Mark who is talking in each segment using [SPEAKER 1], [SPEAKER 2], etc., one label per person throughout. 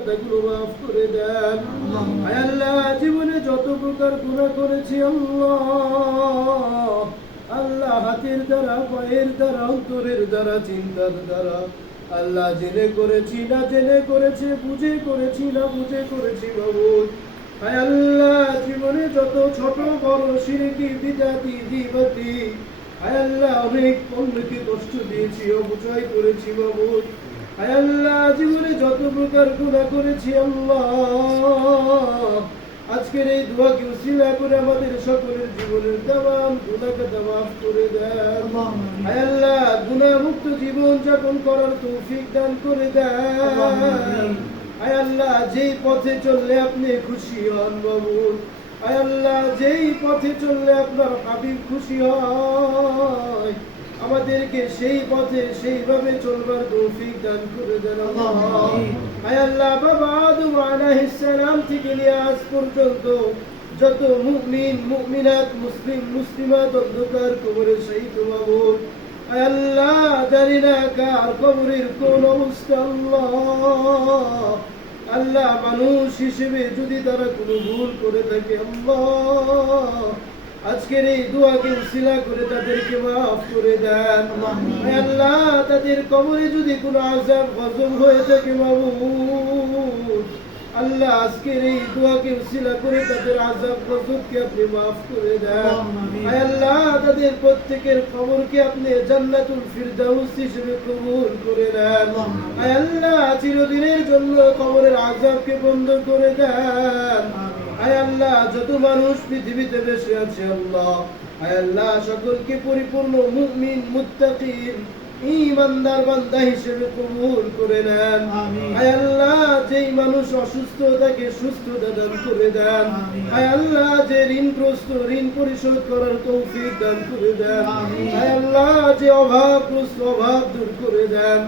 [SPEAKER 1] খাতাগুলো মাফ করে দেন। আল্লাহ জীবনে যত প্রকার গুনাহ করেছি আল্লাহ। আল্লাহ হাতের দ্বারা পায়ের দ্বারা অন্তরের দ্বারা চিন্তার দ্বারা। আল্লাহ জেনে করেছি না জেনে করেছে বুঝে করেছি না বুঝে করেছি হায় আল্লাহ জীবনে যত ছোট বড় সিরেকি বিজাতি দিবাতি আল্লাহ অনেক অন্যকে কষ্ট দিয়েছি অপচয় করেছি হায় আল্লাহ জীবনে যত প্রকার গুণা করেছি আল্লাহ। আজকের এই দোয়াকে উসিলা করে আমাদের সকলের জীবনের তাম গুণাকে মাফ করে দেন। আল্লাহ গুনাহ মুক্ত জীবন যাপন করার তৌফিক দান করে দেন। আয় আল্লাহ যেই পথে চললে আপনি খুশি হন বাবু। আয় আল্লাহ যেই পথে চললে আপনার হাবিব খুশি হয়। আমাদেরকে সেই পথে সেইভাবে চলবার তৌফিক দান করে দেন আল্লাহ। আয় আল্লাহ বাবা আদম আলাইহিস সালাম থেকে নিয়ে আজ পর্যন্ত যত মুমিন মুমিনাত মুসলিম মুসলিমাত অন্ধকার কবরে শহীদ মাবুদ আল্লাহ জানি না কার কবরের কোন অবস্থা আল্লাহ। আল্লাহ মানুষ হিসেবে যদি তারা কোনো ভুল করে থাকে আল্লাহ। আজকের এই দোয়াকে উসিলা করে তাদেরকে মাফ করে দেন। আল্লাহ তাদের কবরে যদি কোনো আজাব গজব হয়ে থাকে মাবুদ আল্লাহ আজকের এই দোয়াকে উসিলা করে তাদের আজাব গজবকে আপনি মাফ করে দেন। আল্লাহ তাদের প্রত্যেকের খবরকে আপনি জান্নাতুল ফিরদাউস হিসেবে কবুল করে নেন আল্লাহ চিরদিনের জন্য কবরের আজাবকে বন্ধ করে দেন। আয় আল্লাহ যত মানুষ পৃথিবীতে বেশি আছে আল্লাহ। আয় আল্লাহ সকলকে পরিপূর্ণ মুমিন মুত্তাকিন। ইমানদার বান্দা হিসেবে কবুল করে নেন। আয় আল্লাহ যেই মানুষ অসুস্থ তাকে সুস্থতা দান করে দেন। আয় আল্লাহ যে ঋণগ্রস্ত ঋণ পরিশোধ করার তৌফিক দান করে দেন। আয় আল্লাহ যে অভাবগ্রস্ত অভাব দূর করে দেন।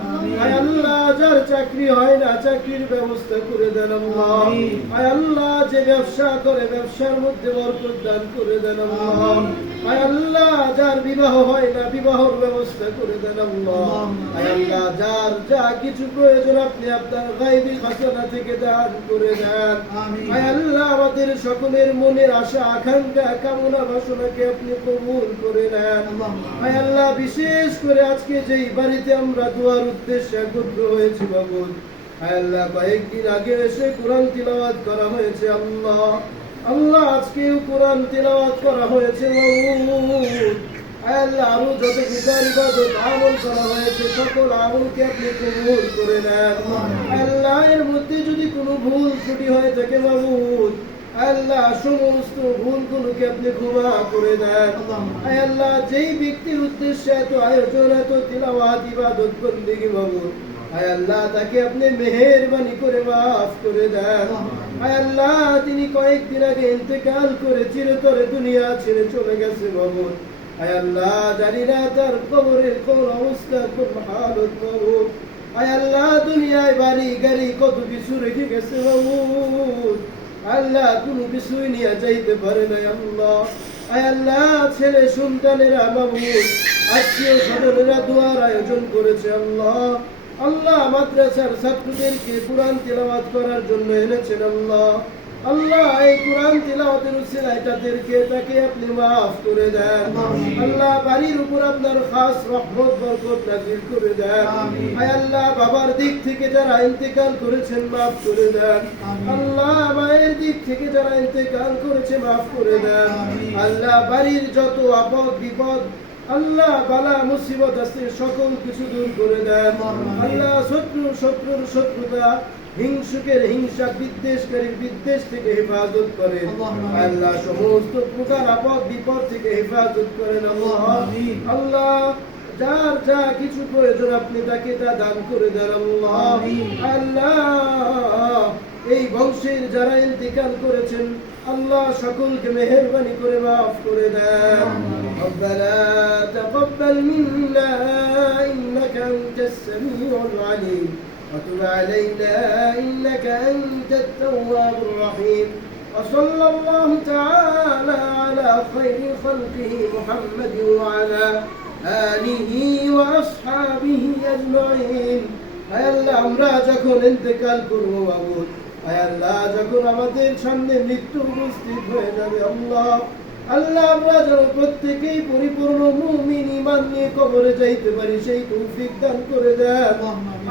[SPEAKER 1] আয় আল্লাহ যার চাকরি হয় না চাকরির ব্যবস্থা করে দেন আল্লাহ। আয় আল্লাহ যে ব্যবসা করে ব্যবসার মধ্যে বরকত দান করে দেন আল্লাহ। আয় আল্লাহ যার বিবাহ হয় না বিবাহর ব্যবস্থা করে দেন আল্লাহ। আয় আল্লাহ যার যা কিছু প্রয়োজন আপনি আপনার গাইবী খাজানা থেকে দান করে দেন। আল্লাহ আমাদের সকলের মনের আশা আকাঙ্ক্ষা কামনা বাসনাকে আপনি কবুল করে নেন। আল্লাহ বিশেষ করে আজকে যেই বাড়িতে আমরা দোয়ার উদ্দেশ্যে একত্র হয়েছি বাবু আল্লাহ কয়েকদিন আগে এসে কোরআন তিলাওয়াত করা হয়েছে আল্লাহ। আল্লাহ আজকেও কোরআন তিলাওয়াত করা হয়েছে আপনি করে আল্লাহ যেই ব্যক্তির উদ্দেশ্যে এত আয়োজন, এত তিলাওয়াত, ইবাদত বন্দিগি আয় আল্লাহ, তাকে আপনি মেহেরবানি করে করে দেন। আয় আল্লাহ, তিনি কয়েকদিন আগে ইন্তেকাল করে চিরতরে দুনিয়া ছেড়ে চলে গেছে বাবু জানি দুনিয়ায় বাড়ি কত আল্লাহ নিয়ে না আল্লাহ, ছেলে সন্তানেরা বাবু, আত্মীয় স্বজনেরা দোয়ার আয়োজন করেছে আল্লাহ। আল্লাহ, মাদ্রাসার ছাত্রদেরকে কোরআন তেলাওয়াত করার জন্য এনেছেন আল্লাহ। আল্লাহ এই কোরআন তেলাওয়াতের উসিলায় তাদেরকে তাকে আপনি মাফ করে দেন। আল্লাহ বাড়ির উপর আপনার খাস রহমত বরকত নাজিল করে দেন। আয় আল্লাহ বাবার দিক থেকে যারা ইন্তেকাল করেছেন মাফ করে দেন। আল্লাহ মায়ের দিক থেকে যারা ইন্তেকাল করেছে মাফ করে দেন। আল্লাহ বাড়ির যত আপদ বিপদ আল্লাহ বালা মুসিবত আছে সকল কিছু দূর করে দেন। আল্লাহ শত্রু শত্রুর শত্রুতা হিংসুকের হিংসা বিদ্বেষকারীর বিদ্বেষ থেকে হেফাজত করেন আল্লাহ সমস্ত প্রকার আপদ বিপদ থেকে হেফাজত করেন আল্লাহ আল্লাহ যার যা কিছু প্রয়োজন আপনি তাকে তা দান করে দেন আল্লাহ আল্লাহ এই বংশের যারা ইন্তিকাল করেছেন আল্লাহ সকলকে মেহেরবানি করে মাফ করে দেন ربنا تقبل منا إنك أنت السميع العليم وتب علينا إنك أنت التواب الرحيم وصلى الله تعالى على خير خلقه محمد وعلى آله وأصحابه أجمعين হায় আল্লাহ আমরা যখন ইন্তেকাল করবো মাবুদ হায় আল্লাহ যখন আমাদের সামনে মৃত্যু উপস্থিত হয়ে যাবে আল্লাহ আল্লাহ আমরা যেন প্রত্যেকেই পরিপূর্ণ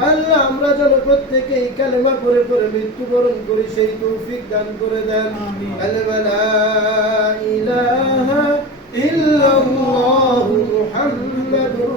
[SPEAKER 1] আল্লাহ আমরা প্রত্যেকেই মৃত্যুবরণ করি সেই তৌফিক দান করে দেন। ইলাহা ইল্লাল্লাহু মুহাম্মাদুর